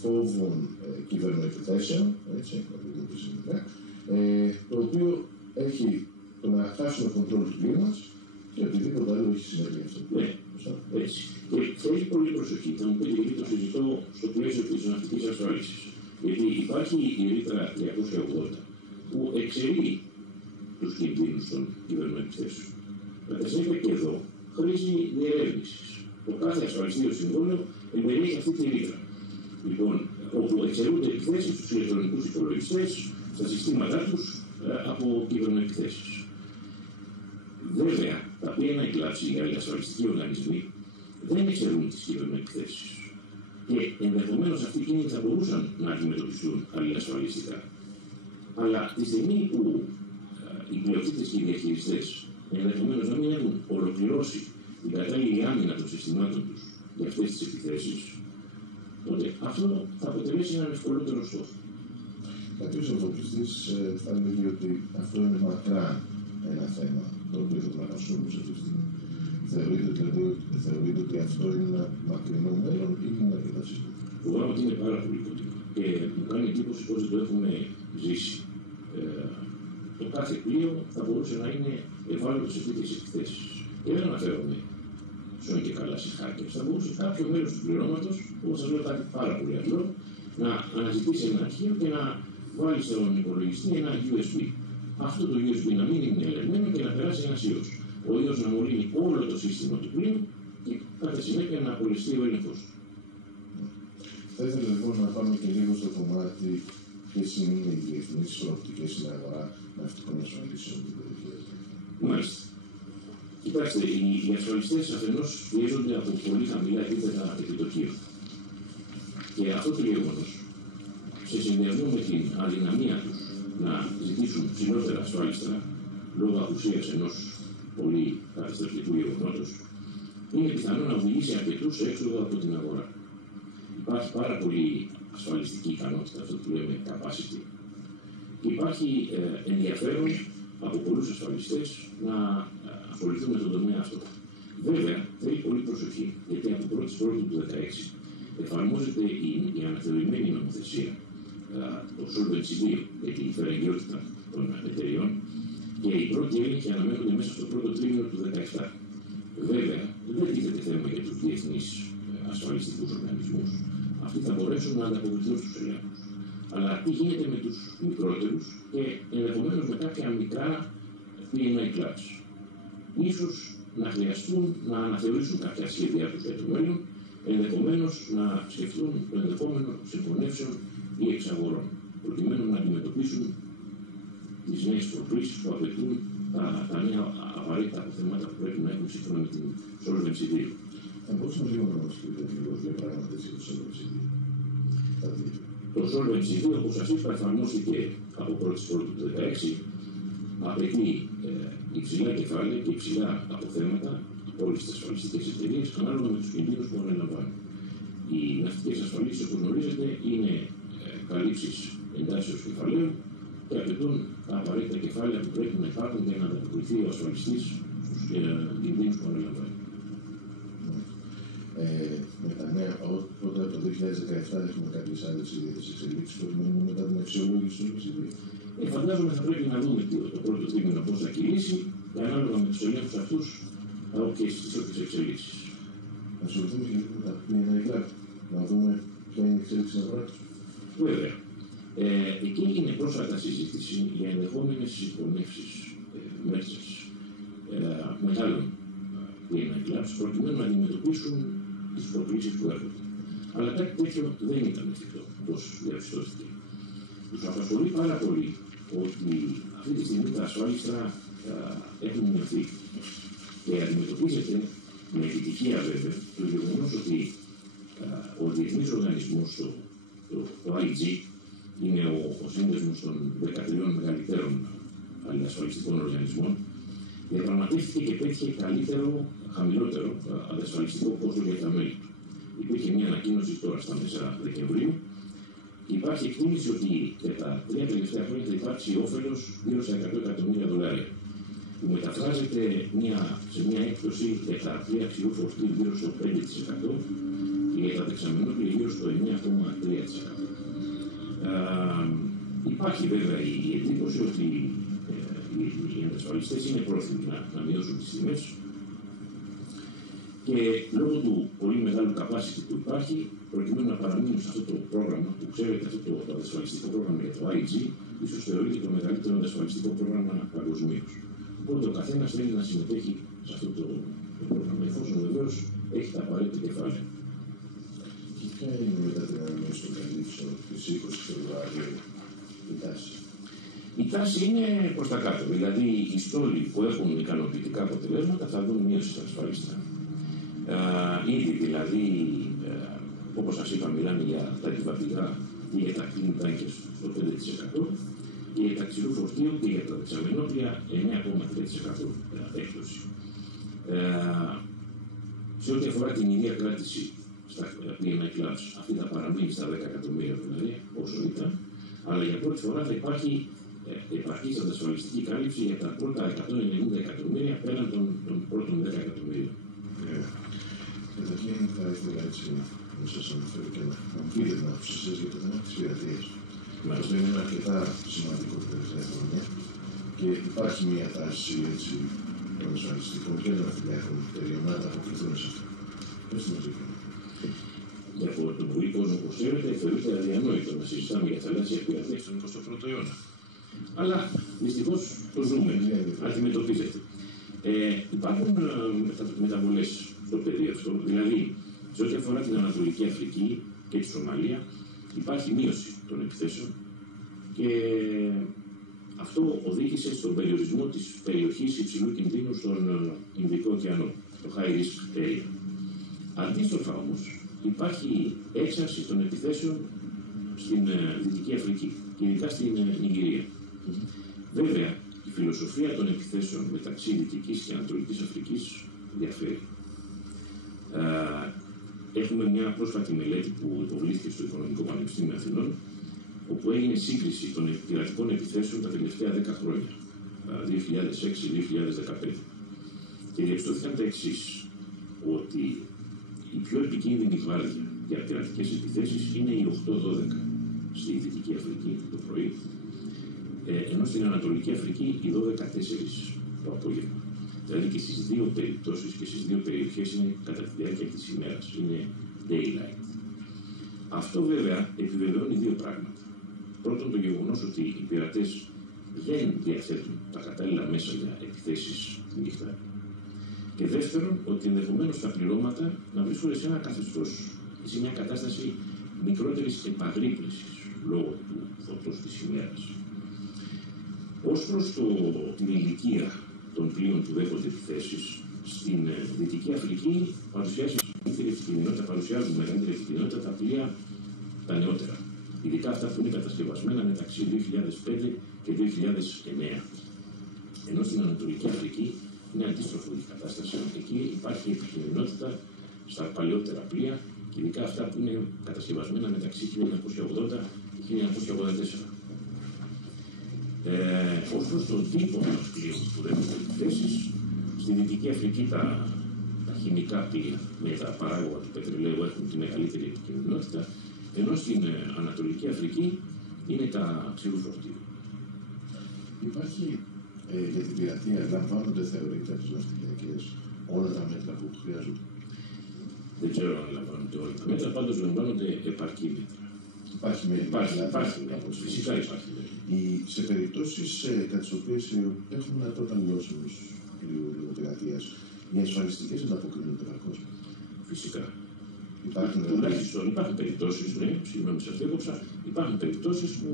φόβων κυβερνοεπιθέσεων, έτσι, το οποίο έχει το να χάσουμε κοντρόλ του πλοίου μας και οτιδήποτε άλλο έχει συνέβη αυτό. Ναι, έτσι. Και θέλει πολύ προσοχή. Θα μου πείτε γιατί το συζητώ στο πλαίσιο της ναυτικής ασφάλισης. Γιατί υπάρχει η ρήτρα 280 που εξαιρεί τους κινδύνους των κυβερνοεπιθέσεων. Κατά συνέπεια και εδώ χρήζει διερεύνησης. Το κάθε ασφαλιστήριο συμβόλαιο εμπεριέχει αυτή τη ρήτρα. Λοιπόν, όπου εξαιρούνται επιθέσεις στους ηλεκτρονικούς υπολογιστές, στα συστήματά τους από κυβερνοεπιθέσεις. Βέβαια, τα PNI Labs, οι άλλοι ασφαλιστικοί οργανισμοί, δεν εξαιρούν τις κυβερνοεπιθέσεις. Και ενδεχομένως αυτοί οι κίνδυνοι θα μπορούσαν να αντιμετωπιστούν αλληλασφαλιστικά. Αλλά τη στιγμή που οι πλειοκτήτες και οι διαχειριστές ενδεχομένως να μην έχουν ολοκληρώσει την κατάλληλη άμυνα των συστημάτων τους για αυτές τις επιθέσεις, τότε αυτό θα αποτελέσει έναν ευκολότερο στόχο. Κάποιος εφοπλιστής θα έλεγε ότι αυτό είναι μακράν ένα θέμα το οποίο θα μας απασχολεί σε αυτή τη στιγμή. Θεωρείτε ότι αυτό είναι ένα μακρινό μέλλον ή είναι αρκετά σύντομο? Φοβάμαι ότι είναι πάρα πολύ κοντινό και μου κάνει εντύπωση πως δεν το έχουμε ζήσει. Το κάθε πλοίο θα μπορούσε να είναι ευάλωτο σε τέτοιες επιθέσεις. Και δεν αναφέρομαι σώνει και καλά σε hackers. Θα μπορούσε κάποιο μέλος του πληρώματος, όπως σας λέω κάτι πάρα πολύ απλό, να αναζητήσει ένα αρχείο και να βάλει στον υπολογιστή ένα USB. Αυτό το USB να μην είναι ελεγμένο και να περάσει ένα ιός. Ο ιός να μολύνει όλο το σύστημα του πλήνου και κατά συνέπεια να απολυστεί ο έλεγχος του. Θα ήθελα λοιπόν να πάμε και λίγο στο κομμάτι ποιες είναι οι διεθνείς προοπτικές στην αγορά ναυτικών ασφαλίσεων στην περιοχή. Μάλιστα. Κοιτάξτε, οι ασφαλιστές αφενός πιέζονται από πολύ χαμηλά επίπεδα επιτοκίων. Και αυτό το γεγονός, σε συνδυασμό με την αδυναμία τους να ζητήσουν ψηλότερα ασφάλιστρα λόγω απουσίας ενός πολύ καταστροφικού γεγονότος, είναι πιθανό να οδηγήσει αρκετούς έξοδο από την αγορά. Υπάρχει πάρα πολύ ασφαλιστική ικανότητα, αυτό που λέμε capacity. Και υπάρχει ενδιαφέρον από πολλούς ασφαλιστές να ασχοληθούν με τον τομέα αυτό. Βέβαια, θέλει πολύ προσοχή, γιατί από 1η Πρώτου του 2016 εφαρμόζεται η αναθεωρημένη νομοθεσία, το Solvency 2, για την φερεγγιότητα των εταιριών, και οι πρώτοι έλεγχοι αναμένονται μέσα στο πρώτο τρίμηνο του 2017. Βέβαια, δεν τίθεται θέμα για τους διεθνείς ασφαλιστικούς οργανισμούς. Αυτοί θα μπορέσουν να ανταποκριθούν στους ελέγχους. Αλλά τι γίνεται με τους μικρότερους και ενδεχομένως με κάποια μικρά PNI clubs. Ίσως να χρειαστούν να αναθεωρήσουν κάποια σχέδιά τους για το μέλλον, ενδεχομένως να σκεφτούν το ενδεχόμενο συγχωνεύσεων ή εξαγορών, προκειμένου να αντιμετωπίσουν τις νέες προκλήσεις που απαιτούν τα νέα απαραίτητα αποθέματα που πρέπει να έχουν σύμφωνα με την Solvency 2. Θα μπορούσαμε λίγο να μας πείτε λίγο δύο πράγματα για το Solvency 2. Το Solvency 2, όπως σας είπα, εφαρμόστηκε από 1η Πρώτου του 2016, απαιτεί υψηλά κεφάλαια και υψηλά αποθέματα όλες τις ασφαλιστικές εταιρείες, ανάλογα με τους κινδύνους που αναλαμβάνουν. Οι ναυτικές ασφαλίσεις, όπως γνωρίζετε, είναι καλύψεις εντάσσεως κεφαλαίου και απαιτούν τα απαραίτητα κεφάλαια που πρέπει να υπάρχουν για να ανταποκριθεί ο ασφαλιστής στους κινδύνους που αναλαμβάνει. Με τα νέα, οπότε από το 2017 έχουμε κάποιες άλλες ιδιαίτερες εξελίξεις που έχουμε μετά την αξιολόγηση του Solvency 2. Φαντάζομαι θα πρέπει να δούμε το πρώτο τρίμηνο πώς θα κυλήσει και ανάλογα με τους ελέγχους αυτούς και στις όποιες εξελίξεις. Να ασχοληθούμε και λίγο με τα PNI, να δούμε ποια είναι η εξέλιξη της αγοράς. Βέβαια. Εκεί έγινε πρόσφατα συζήτηση για ενδεχόμενες συγχωνεύσεις μέρτσες μεγάλων PNI clubs προκειμένου να αντιμετωπίσουν τις προκλήσεις που έρχονται. Αλλά κάτι τέτοιο δεν ήταν εφικτό, όπως διαπιστώθηκε. Τους απασχολεί πάρα πολύ ότι αυτή τη στιγμή τα ασφάλιστρα έχουν μειωθεί και αντιμετωπίζεται με επιτυχία βέβαια το γεγονός ότι ο διεθνής οργανισμός, το IG, είναι ο σύνδεσμος των 13 μεγαλύτερων ασφαλιστικών οργανισμών, διαπραγματεύτηκε και πέτυχε χαμηλότερο αντασφαλιστικό κόστος για τα μέλη του. Υπήρχε μια ανακοίνωση τώρα στα μέσα Δεκεμβρίου. Υπάρχει εκτίμηση ότι για τα 3 τελευταία χρόνια θα υπάρξει όφελος γύρω στα $100 εκατομμύρια, που μεταφράζεται σε μια έκπτωση για τα πλοία αξιού φορτίου γύρω στο 5% και για τα δεξαμενόπλια γύρω στο 9,3%. Υπάρχει βέβαια η εντύπωση ότι οι αντασφαλιστές είναι πρόθυμοι να μειώσουν τις τιμές και λόγω του πολύ μεγάλου capacity που υπάρχει, προκειμένου να παραμείνουν σε αυτό το πρόγραμμα, που ξέρετε αυτό το αντασφαλιστικό πρόγραμμα για το IG, ίσως θεωρείται το μεγαλύτερο αντασφαλιστικό πρόγραμμα παγκοσμίως. Οπότε ο καθένας θέλει να συμμετέχει σε αυτό το πρόγραμμα, εφόσον βεβαίως έχει τα απαραίτητα κεφάλαια. Και ποια είναι μετά την αναμέωση των καλύψεων της 20 Φεβρουαρίου η τάση? Η τάση είναι προς τα κάτω. Δηλαδή, οι στόλοι που έχουν ικανοποιητικά αποτελέσματα θα δουν μείωση στα ασφαλιστικά. Ήδη δηλαδή, όπως σας είπα, μιλάμε για τα επιβατικά ή για τα clean tankers στο 5% και για τα ξηρού φορτίου και για τα δεξαμενόπλια 9,3% έκπτωση. Σε ό,τι αφορά την ίδια κράτηση στα PNI clubs, αυτή θα παραμείνει στα 10 εκατομμύρια δηλαδή, όσο ήταν, αλλά για πρώτη φορά θα υπάρχει επαρκής αντασφαλιστική κάλυψη για τα πρώτα 190 εκατομμύρια πέραν των πρώτων 10 εκατομμύριων. Καταρχήν θα ήθελα έτσι να σας αναφέρω και να μου πείτε την άποψή σας για το θέμα της πειρατείας. Αυτό είναι αρκετά σημαντικό τα τελευταία χρόνια και υπάρχει μια τάση έτσι των ασφαλιστικών και των αφιλιάκων εταιριών να ανταποκριθούν σε αυτό. Πες το μας λοιπόν. Για τον πολύ κόσμο που Όπως ξέρετε, θεωρείται αδιανόητο να συζητάμε για θαλάσσια πειρατεία στον 21ο αιώνα. Αλλά δυστυχώς το ζούμε, αντιμετωπίζεται. Υπάρχουν μεταβολές στο πεδίο αυτό, δηλαδή σε ό,τι αφορά την Ανατολική Αφρική και τη Σομαλία, υπάρχει μείωση των επιθέσεων και αυτό οδήγησε στον περιορισμό της περιοχής υψηλού κινδύνου στον Ινδικό ωκεανό, το High Risk Area. Αντίστροφα όμως, υπάρχει έξαρση των επιθέσεων στην Δυτική Αφρική και ειδικά στην Νιγηρία. Βέβαια, η φιλοσοφία των επιθέσεων μεταξύ Δυτικής και Ανατολικής Αφρικής διαφέρει. Έχουμε μια πρόσφατη μελέτη που υποβλήθηκε στο Οικονομικό Πανεπιστήμιο Αθηνών, όπου έγινε σύγκριση των πειρατικών επιθέσεων τα τελευταία 10 χρόνια, 2006-2015. Και διαπιστώθηκαν τα εξής, ότι η πιο επικίνδυνη βάρδια για πειρατικές επιθέσεις είναι η 8-12 στη Δυτική Αφρική το πρωί, ενώ στην Ανατολική Αφρική η 12-4 το απόγευμα. Δηλαδή και στις δύο περιπτώσεις και στις δύο περιοχές είναι κατά τη διάρκεια της ημέρας, είναι daylight. Αυτό βέβαια επιβεβαιώνει δύο πράγματα. Πρώτον, το γεγονός ότι οι πειρατές δεν διαθέτουν τα κατάλληλα μέσα για επιθέσεις τη νύχτα. Και δεύτερον, ότι ενδεχομένως τα πληρώματα να βρίσκονται σε ένα καθεστώς ή σε μια κατάσταση μικρότερης επαγρύπνησης λόγω του φωτός της ημέρας. Ως προς την ηλικία των πλοίων που δέχονται επιθέσεις, στην Δυτική Αφρική παρουσιάζουν μεγαλύτερη ευκαιρινότητα τα πλοία τα νεότερα. Ειδικά αυτά που είναι κατασκευασμένα μεταξύ 2005 και 2009. Ενώ στην Ανατολική Αφρική είναι αντίστροφη η κατάσταση. Εκεί υπάρχει επιχειρηνότητα στα παλαιότερα πλοία, και ειδικά αυτά που είναι κατασκευασμένα μεταξύ 1980 και 1984. Ως προς τον τύπο των πλοίων που δέχονται επιθέσεις, στη Δυτική Αφρική τα χημικά πλοία με τα παράγωγα του πετρελαίου έχουν τη μεγαλύτερη επικινδυνότητα, ενώ στην Ανατολική Αφρική είναι τα ξηρού φορτίου. Υπάρχει για την πειρατεία, λαμβάνονται θεωρείται από τις ναυτιλιακές όλα τα μέτρα που χρειάζονται? Δεν ξέρω αν λαμβάνονται όλα τα μέτρα, πάντως λαμβάνονται επαρκή μέτρα. Υπάρχει, φυσικά υπάρχει. Σε περιπτώσεις κατά τις οποίες έχουμε δυνατότητα μειώσεως πειρατείας, οι ασφαλιστικές ανταποκρίνονται επαρκώς? Φυσικά. Τουλάχιστον υπάρχουν περιπτώσεις, ναι, συγγνώμη σας διέκοψα, υπάρχουν περιπτώσεις που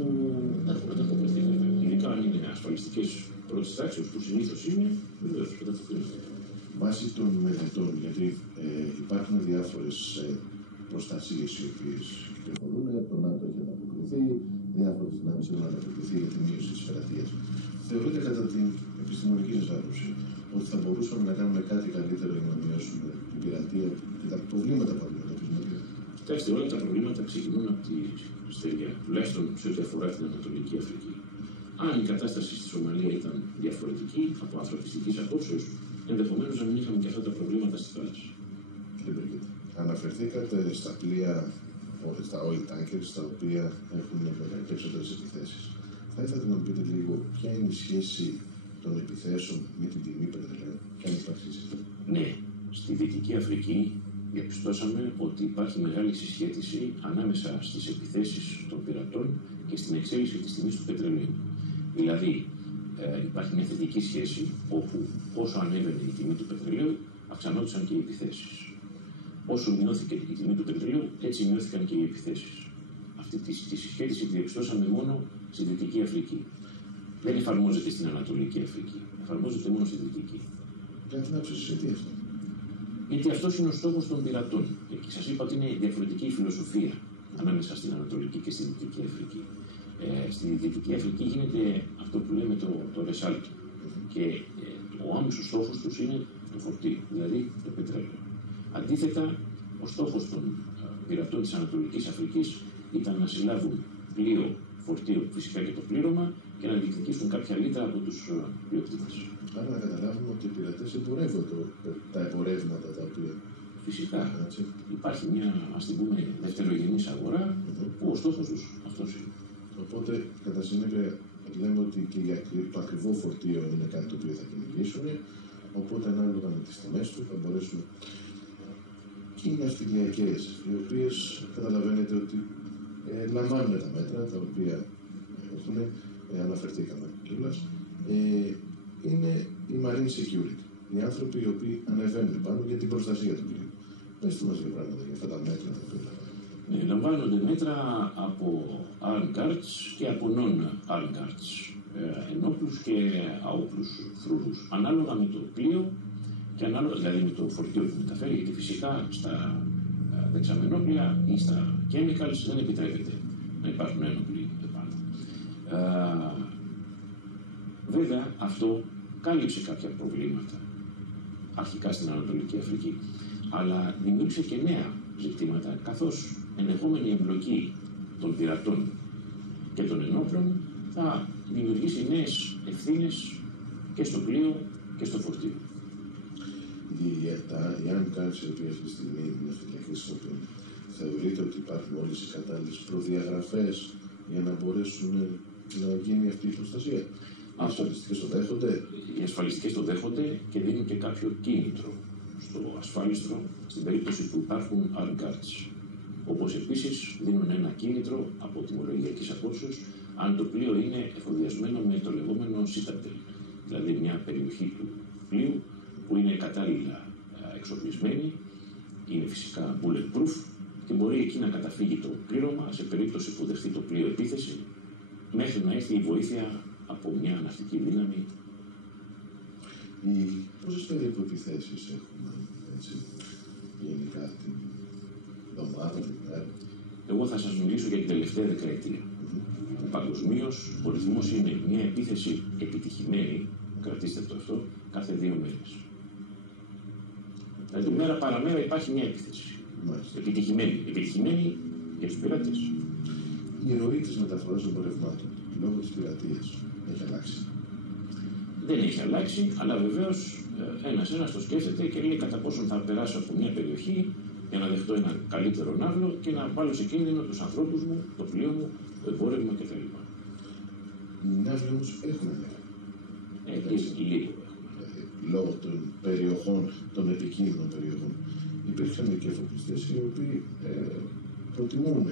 ανταποκριθεί. Ειδικά αν είναι ασφαλιστικές πρώτης τάξης, που συνήθως είναι, βεβαίως ανταποκρίνονται. Βάσει των μελετών, γιατί υπάρχουν διάφορες προστασίες οι οποίες κυκλοφορούν, το ΝΑΤΟ έχει ανταποκριθεί, διάφορες δυνάμεις έχουν ανταποκριθεί για τη μείωση της πειρατείας. Θεωρείτε κατά την επιστημονική σας άποψη ότι θα μπορούσαμε να κάνουμε κάτι καλύτερο για να μειώσουμε την πειρατεία και τα προβλήματα που αντιμετωπίζουμε? Κοιτάξτε, όλα τα προβλήματα ξεκινούν από τη στεριά, τουλάχιστον σε ό,τι αφορά την Ανατολική Αφρική. Αν η κατάσταση στη Σομαλία ήταν διαφορετική από ανθρωπιστικής απόψεως, ενδεχομένως να μην είχαμε και αυτά τα προβλήματα στη θάλασσα. Αναφερθήκατε στα πλοία, στα oil tankers, τα οποία έχουν περισσότερες επιθέσεις. Θα ήθελα να μου πείτε λίγο ποια είναι η σχέση των επιθέσεων με την τιμή πετρελαίου, ποια είναι η υπαρξή? Ναι, στη Δυτική Αφρική διαπιστώσαμε ότι υπάρχει μεγάλη συσχέτιση ανάμεσα στις επιθέσεις των πειρατών και στην εξέλιξη της τιμής του πετρελαίου. Δηλαδή, υπάρχει μια θετική σχέση όπου όσο ανέβαινε η τιμή του πετρελαίου, αυξανόντουσαν και οι επιθέσεις. Όσο μειώθηκε η τιμή του πετρελαίου, έτσι μειώθηκαν και οι επιθέσεις. Αυτή τη συσχέτιση τη διαπιστώσαμε μόνο στη Δυτική Αφρική. Δεν εφαρμόζεται στην Ανατολική Αφρική. Εφαρμόζεται μόνο στη Δυτική. Κάτι να ψηφιστεί αυτό? Γιατί αυτό είναι ο στόχος των πειρατών. Και σας είπα ότι είναι διαφορετική η φιλοσοφία ανάμεσα στην Ανατολική και στη Δυτική Αφρική. Στη Δυτική Αφρική γίνεται αυτό που λέμε το ρεσάλτο. Και ο άμεσος στόχος τους είναι το φορτίο, δηλαδή το πετρέλαιο. Αντίθετα, ο στόχος των πειρατών της Ανατολικής Αφρικής ήταν να συλλάβουν πλοίο, φορτίο, φυσικά και το πλήρωμα, και να διεκδικήσουν κάποια λίτρα από τους πλειοκτήτες. Άρα να καταλάβουμε ότι οι πειρατές εμπορεύονται τα εμπορεύματα τα οποία... Φυσικά. Υπάρχει μια, ας την πούμε, δευτερογενής αγορά, που ο στόχος τους αυτός είναι. Οπότε, κατά συνέπεια, λέμε ότι και το ακριβό φορτίο είναι κάτι το οποίο θα κυνηγήσουν, οπότε ανάλογα με τις τιμές του θα μπορέσουν. και οι ναυτιλιακές, οι οποίες καταλαβαίνετε ότι λαμβάνουν τα μέτρα τα οποία έχουν, αναφερθήκαμε κιόλας, είναι η Marine Security, οι άνθρωποι οι οποίοι ανεβαίνουν πάνω για την προστασία του πλοίου. Πεςτε μας για πράγματα για αυτά τα μέτρα τα οποία λαμβάνονται μέτρα από armed guards και από non-armed guards, ενόπλους και αόπλους φρουρούς, ανάλογα με το πλοίο και ανάλογα δηλαδή με το φορτίο που μεταφέρει, γιατί φυσικά στα δεξαμενόπλια ή στα chemicals δεν επιτρέπεται να υπάρχουν ένοπλοι επάνω. Βέβαια αυτό κάλυψε κάποια προβλήματα αρχικά στην Ανατολική Αφρική, αλλά δημιούργησε και νέα ζητήματα, καθώς ενδεχόμενη εμπλοκή των πειρατών και των ενόπλων θα δημιουργήσει νέες ευθύνες και στο πλοίο και στο φορτίο. Οι άνκαρες οι οποίες αυτή τη στιγμή είναι ναυτιλιακές, θεωρείτε ότι υπάρχουν όλες οι κατάλληλες προδιαγραφές για να μπορέσουν να γίνει αυτή η προστασία? Οι ασφαλιστικές το δέχονται? Οι ασφαλιστικές το δέχονται και δίνουν και κάποιο κίνητρο στο ασφάλιστρο στην περίπτωση που υπάρχουν armed guards. Όπως επίσης δίνουν ένα κίνητρο από τιμολογιακής απόψεως αν το πλοίο είναι εφοδιασμένο με το λεγόμενο citadel, δηλαδή μια περιοχή του πλοίου που είναι κατάλληλα εξοπλισμένη, είναι φυσικά bulletproof και μπορεί εκεί να καταφύγει το πλήρωμα σε περίπτωση που δεχτεί το πλοίο επίθεση, μέχρι να έρθει η βοήθεια από μια ναυτική δύναμη. Πόσες περίπου επιθέσεις έχουμε γενικά την εβδομάδα, την μέρα? Εγώ θα σας μιλήσω για την τελευταία δεκαετία. Παγκοσμίως ο ρυθμός είναι μια επίθεση επιτυχημένη, κρατήστε το αυτό, κάθε 2 μέρες. Δηλαδή μέρα παραμέρα υπάρχει μια επίθεση. Επιτυχημένη. Επιτυχημένη για τους πειρατές. Η ροή της μεταφοράς εμπορευμάτων λόγω της πειρατείας έχει αλλάξει? Δεν έχει αλλάξει, αλλά βεβαίως ένας το σκέφτεται και λέει κατά πόσον θα περάσω από μια περιοχή για να δεχτώ έναν καλύτερο ναύλο και να βάλω σε κίνδυνο τους ανθρώπους μου, το πλοίο μου, το εμπόρευμα κτλ. Οι ναύλοι όμως έχουν αλλάξει. Λίγο. Λόγω των περιοχών, των επικίνδυνων περιοχών. Υπήρξαν και εφοπλιστές οι οποίοι προτιμούν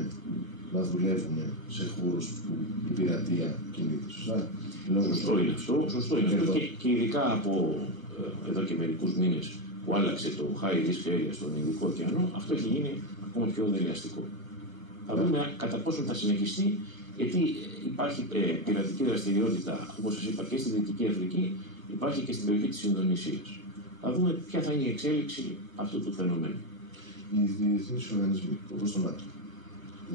να δουλεύουν σε χώρους που η πειρατεία κινείται. Σωστά? Σωστό είναι αυτό. Και ειδικά από εδώ και μερικούς μήνες που άλλαξε το high risk area στον Ινδικό ωκεανό, αυτό έχει γίνει ακόμα πιο δελεαστικό. Θα δούμε κατά πόσο θα συνεχιστεί, γιατί υπάρχει πειρατική δραστηριότητα, όπως σας είπα, και στη Δυτική Αφρική, υπάρχει και στην περιοχή της Ινδονησίας. Θα δούμε ποια θα είναι η εξέλιξη αυτού του φαινομένου. Οι διεθνείς οργανισμοί, όπως το ΝΑΤΟ,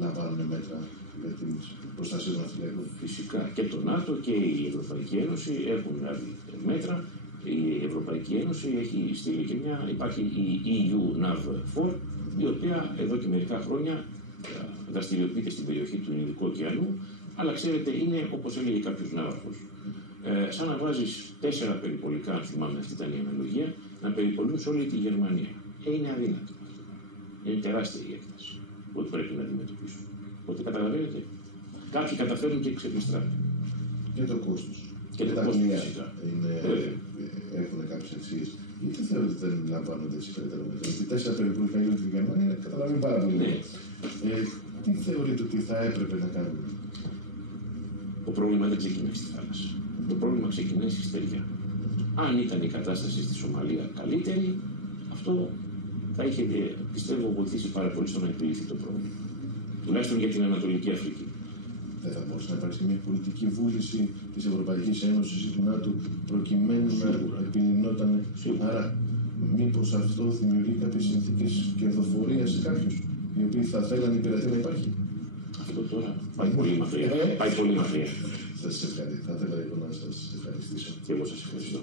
λαμβάνουν μέτρα για την προστασία των ναυτιλιακών? Φυσικά και το ΝΑΤΟ και η Ευρωπαϊκή Ένωση έχουν λάβει μέτρα. Η Ευρωπαϊκή Ένωση έχει στείλει και υπάρχει η EU NAV4, η οποία εδώ και μερικά χρόνια δραστηριοποιείται στην περιοχή του Ινδικού ωκεανού, αλλά ξέρετε είναι, όπως έλεγε κάποιος ναύαρχος, σαν να βάζεις 4 περιπολικά, αν θυμάμαι αυτή ήταν η αναλογία, να περιπολούν σε όλη τη Γερμανία. Είναι αδύνατο αυτό. Είναι τεράστια η έκταση που πρέπει να αντιμετωπίσουν. Οπότε καταλαβαίνετε, κάποιοι καταφέρουν και ξεπιστράπτουν. Και το κόστος. Και το κόστος φυσικά. Έχουν κάποιες αξίες. Γιατί θεωρείτε ότι δεν λαμβάνονται έτσι περαιτέρω μέτρα? Ότι 4 περιπολικά για τη Γερμανία καταλαβαίνει πάρα πολύ. Τι θεωρείτε ότι θα έπρεπε να κάνουμε? Το πρόβλημα δεν ξεκινάει στη θάλασσα. Το πρόβλημα ξεκινάει στη στεριά. Αν ήταν η κατάσταση στη Σομαλία καλύτερη, αυτό θα είχε, πιστεύω, βοηθήσει πάρα πολύ στο να επιλύσει το πρόβλημα. Τουλάχιστον για την Ανατολική Αφρική. Δεν θα μπορούσε να υπάρξει μια πολιτική βούληση της Ευρωπαϊκής Ένωσης ή του ΝΑΤΟ προκειμένου να επιλυνόταν? Άρα, μήπως αυτό δημιουργεί κάποιες συνθήκες κερδοφορίας σε κάποιους οι οποίοι θα θέλανε η πειρατεία να υπάρχει? Αυτό τώρα πάει πολύ μακριά. Πάει πολύ μακριά. Θα ήθελα να σας ευχαριστήσω. Και εγώ σας ευχαριστώ.